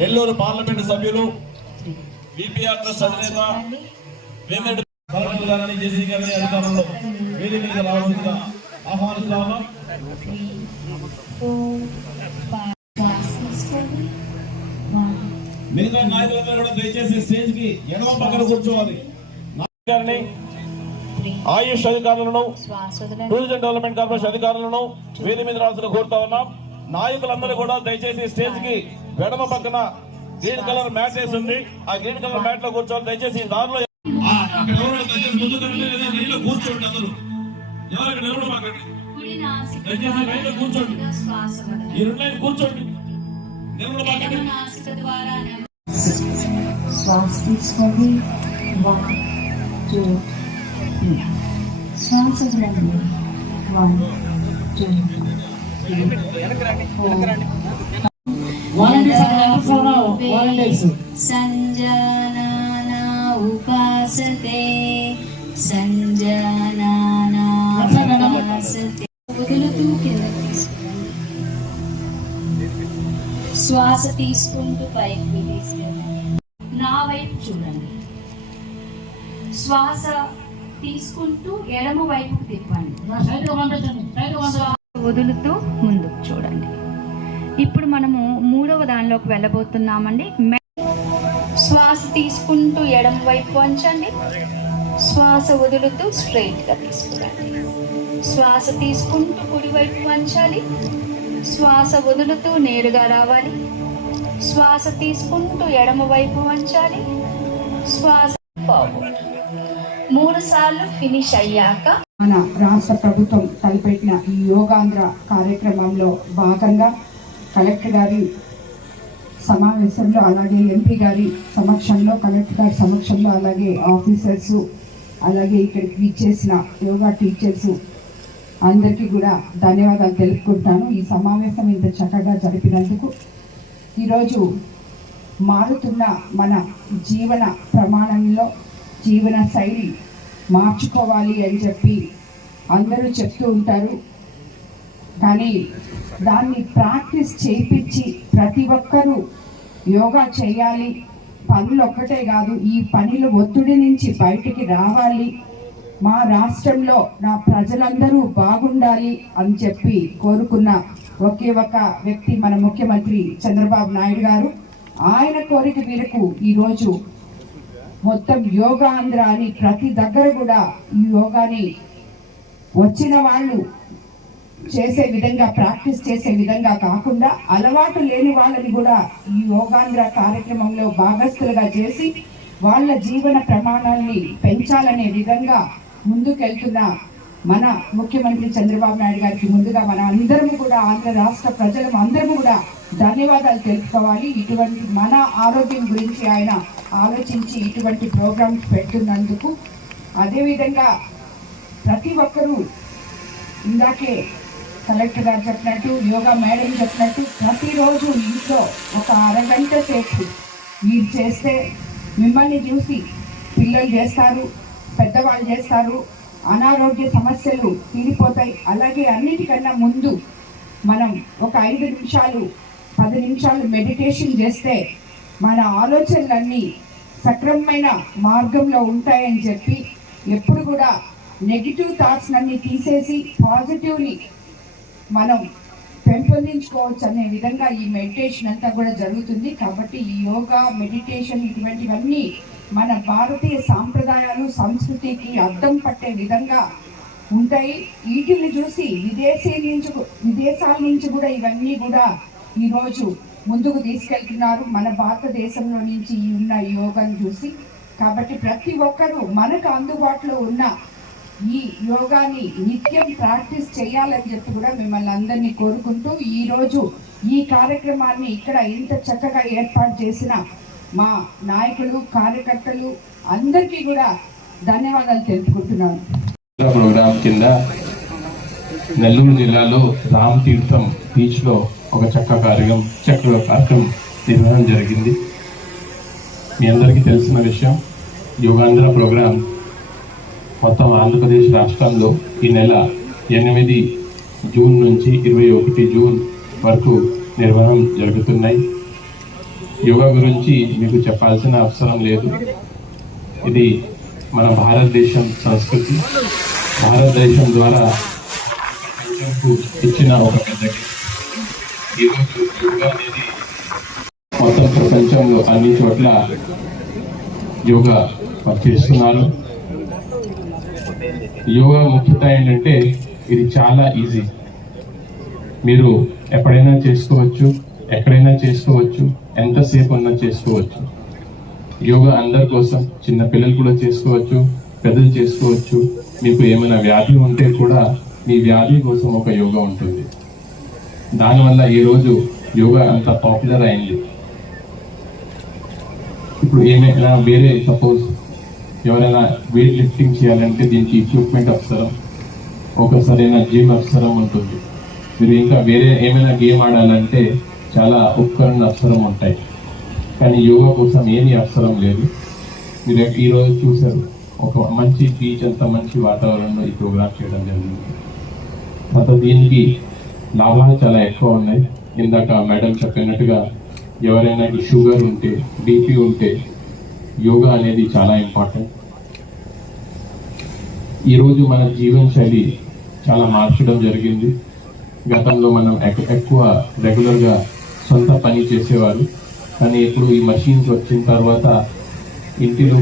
Nellore parliament సభ్యులు VPR trust అధినేత Vemireddy collector గారిని జేసీ గారిని అధికారులు వేదిక మీద రావాల్సిందిగా ఆహ్వానిస్తున్నాం. మిగతా నాయకులందరూ కూడా దయచేసి స్టేజ్ కి ఎడమ పక్కన కూర్చోవాలి. ఆయుష్ అధికారులను, టూరిజం డెవలప్మెంట్ కార్పొరేషన్ అధికారులను వేదిక మీద రావాల్సిన కోరుతా ఉన్నాం. నాయకులందరూ కూడా దయచేసి స్టేజ్ కి ఎడమ పక్కన గ్రీన్ కలర్ మ్యాట్ వేసి ఉంది, ఆ గ్రీన్ కలర్ మ్యాట్ లో కూర్చోవాలి. దయచేసి దారిలో కూర్చోండి, అందరూ ఎవరికి నిలబడమాకండి, దయచేసి లైన్ లో కూర్చోండి, ఈ రెండు లైన్ కూర్చోండి, నిలబడమాకండి. శ్వాస తీసుకోండి, 1 2 3. శ్వాస వదలండి, 1 2 సంజానా ఉపాసతే సంజానా ఉపాసతే. వదులుతూ కిందకి తీసుకోండి. శ్వాస తీసుకుంటూ పైకి తీసుకెళ్ళండి. నా వైపు చూడండి. శ్వాస తీసుకుంటూ ఎడమ వైపుకు తిప్పండి. వదులుతూ ముందుకు చూడండి. ఇప్పుడు మనము 3వ దానిలోకి వెళ్ళబోతున్నామండి. శ్వాస తీసుకుంటూ ఎడమ వైపు వంచండి. శ్వాస వదులుతూ స్ట్రైట్ గా తీసుకురండి. శ్వాస తీసుకుంటూ కుడి వైపు వంచాలి. శ్వాస వదులుతూ నేరుగా రావాలి. శ్వాస తీసుకుంటూ ఎడమ వైపు వంచాలి. శ్వాస ఫార్వర్డ్. 3 సార్లు ఫినిష్ అయ్యాక మన రాష్ట్ర ప్రభుత్వం తలపెట్టిన ఈ యోగాంధ్ర కార్యక్రమంలో భాగంగా కలెక్టర్ గారి సమావేశంలో, అలాగే ఎంపీ గారి సమక్షంలో, కలెక్టర్ గారి సమక్షంలో, అలాగే ఆఫీసర్స్, అలాగే ఇక్కడికి విచ్చేసిన యోగా టీచర్స్ అందరికీ కూడా ధన్యవాదాలు తెలుపుకుంటాను. ఈ సమావేశం ఇంత చక్కగా జరిపినందుకు. ఈరోజు మారుతున్న మన జీవన ప్రమాణంలో జీవన శైలి మార్చుకోవాలి అని చెప్పి అందరూ చెప్తూ ఉంటారు. కానీ దాన్ని ప్రాక్టీస్ చేయించి ప్రతి ఒక్కరూ యోగా చేయాలి. పనులు ఒక్కటే కాదు, ఈ పనిలో ఒత్తిడి నుంచి బయటికి రావాలి. మా రాష్ట్రంలో నా ప్రజలందరూ బాగుండాలి అని చెప్పి కోరుకున్న ఒకే ఒక వ్యక్తి మన ముఖ్యమంత్రి చంద్రబాబు నాయుడు గారు. ఆయన కోరిక మేరకు ఈరోజు మొత్తం యోగా ఆంధ్ర అని ప్రతి దగ్గర కూడా ఈ యోగాని వచ్చిన వాళ్ళు చేసే విధంగా, ప్రాక్టీస్ చేసే విధంగా కాకుండా అలవాటు లేని వాళ్ళని కూడా ఈ యోగాంధ్ర కార్యక్రమంలో భాగస్థులుగా చేసి వాళ్ళ జీవన ప్రమాణాలని పెంచాలనే విధంగా ముందుకెళ్తున్న మన ముఖ్యమంత్రి చంద్రబాబు నాయుడు గారికి ముందుగా మన అందరము కూడా, ఆంధ్ర రాష్ట్ర ప్రజలు అందరము కూడా ధన్యవాదాలు తెలుపుకోవాలి. ఇటువంటి మన ఆరోగ్యం గురించి ఆయన ఆలోచించి ఇటువంటి ప్రోగ్రామ్స్ పెడుతున్నందుకు. అదేవిధంగా ప్రతి ఒక్కరూ ఇందాకే కలెక్టర్ గారు చెప్పినట్టు, యోగా మేడం చెప్పినట్టు, ప్రతిరోజు ఇంట్లో ఒక అరగంట సేపు మీరు చేస్తే మిమ్మల్ని చూసి పిల్లలు చేస్తారు, పెద్దవాళ్ళు చేస్తారు, అనారోగ్య సమస్యలు తీరిపోతాయి. అలాగే అన్నిటికన్నా ముందు మనం ఒక 5 నిమిషాలు 10 నిమిషాలు మెడిటేషన్ చేస్తే మన ఆలోచనలన్నీ సక్రమమైన మార్గంలో ఉంటాయని చెప్పి ఎప్పుడు కూడా నెగిటివ్ థాట్స్ అన్ని తీసేసి పాజిటివ్ని మనం పెంపొందించుకోవచ్చు అనే విధంగా ఈ మెడిటేషన్ అంతా కూడా జరుగుతుంది. కాబట్టి ఈ యోగా, మెడిటేషన్ ఇటువంటివన్నీ మన భారతీయ సాంప్రదాయాలు, సంస్కృతికి అద్దం పట్టే విధంగా ఉంటాయి. వీటిని చూసి విదేశాల నుంచి కూడా ఇవన్నీ కూడా ఈరోజు ముందుకు తీసుకెళ్తున్నారు మన భారతదేశంలో నుంచి ఉన్న యోగాను చూసి. కాబట్టి ప్రతి ఒక్కరూ మనకు అందుబాటులో ఉన్న ఈ యోగాని నిత్యం ప్రాక్టీస్ చేయాలని చెప్పి కూడా మిమ్మల్ని అందరినీ కోరుకుంటూ ఈరోజు ఈ కార్యక్రమాన్ని ఇక్కడ ఇంత చక్కగా ఏర్పాటు చేసిన మా నాయకులు కార్యకర్తలు అందరికీ కూడా ధన్యవాదాలు తెలుపుకుంటున్నాను. ప్రోగ్రాం కింద నెల్లూరు జిల్లాలో రామ్ తీర్థం బీచ్ లో ఒక చక్కగా కార్యక్రమం నిర్వహణ జరిగింది. మీ అందరికీ తెలిసిన విషయం, యోగాంధ్ర ప్రోగ్రాం మొత్తం ఆంధ్రప్రదేశ్ రాష్ట్రంలో ఈ నెల 8 జూన్ నుంచి 21 జూన్ వరకు నిర్వహణ జరుగుతున్నాయి. యోగా గురించి మీకు చెప్పాల్సిన అవసరం లేదు. ఇది మన భారతదేశం సంస్కృతి, భారతదేశం ద్వారా ప్రపంచంకు ఇచ్చిన ఒక పెద్ద గిఫ్ట్. ఈరోజు యోగా అనేది మొత్తం ప్రపంచంలో అన్ని చోట్ల యోగా చేస్తున్నారు. యోగా ముఖ్యత ఏంటంటే ఇది చాలా ఈజీ. మీరు ఎప్పుడైనా చేసుకోవచ్చు, ఎక్కడైనా చేసుకోవచ్చు, ఎంతసేపు ఉన్నా చేసుకోవచ్చు. యోగా అందరి కోసం, చిన్న పిల్లలు కూడా చేసుకోవచ్చు, పెద్దలు చేసుకోవచ్చు. మీకు ఏమైనా వ్యాధి ఉంటే కూడా మీ వ్యాధి కోసం ఒక యోగా ఉంటుంది. దానివల్ల ఈరోజు యోగా అంత పాపులర్ అయింది. ఇప్పుడు ఏమైనా వేరే సపోజ్ ఎవరైనా వెయిట్ లిఫ్టింగ్ చేయాలంటే దీనికి ఎక్విప్మెంట్ అవసరం, ఒక సరైన జిమ్ అవసరం ఉంటుంది. మీరు ఇంకా వేరే ఏమైనా గేమ్ ఆడాలంటే చాలా ఉపకరణ అవసరం ఉంటాయి. కానీ యోగా కోసం ఏమీ అవసరం లేదు. మీరు ఈరోజు చూసారు, ఒక మంచి బీచ్, అంత మంచి వాతావరణంలో ఈ ప్రోగ్రామ్ చేయడం జరిగింది. మొత్తం దీనికి లాభాలు చాలా ఎక్కువ ఉన్నాయి. ఇందాక మేడం చెప్పినట్టుగా ఎవరైనా షుగర్ ఉంటే, బీపీ ఉంటే యోగా అనేది చాలా ఇంపార్టెంట్. ఈరోజు మన జీవన శైలి చాలా మార్చడం జరిగింది. గతంలో మనం ఎక్కువ రెగ్యులర్గా సొంత పని చేసేవారు, కానీ ఇప్పుడు ఈ మషీన్స్ వచ్చిన తర్వాత ఇంటిలో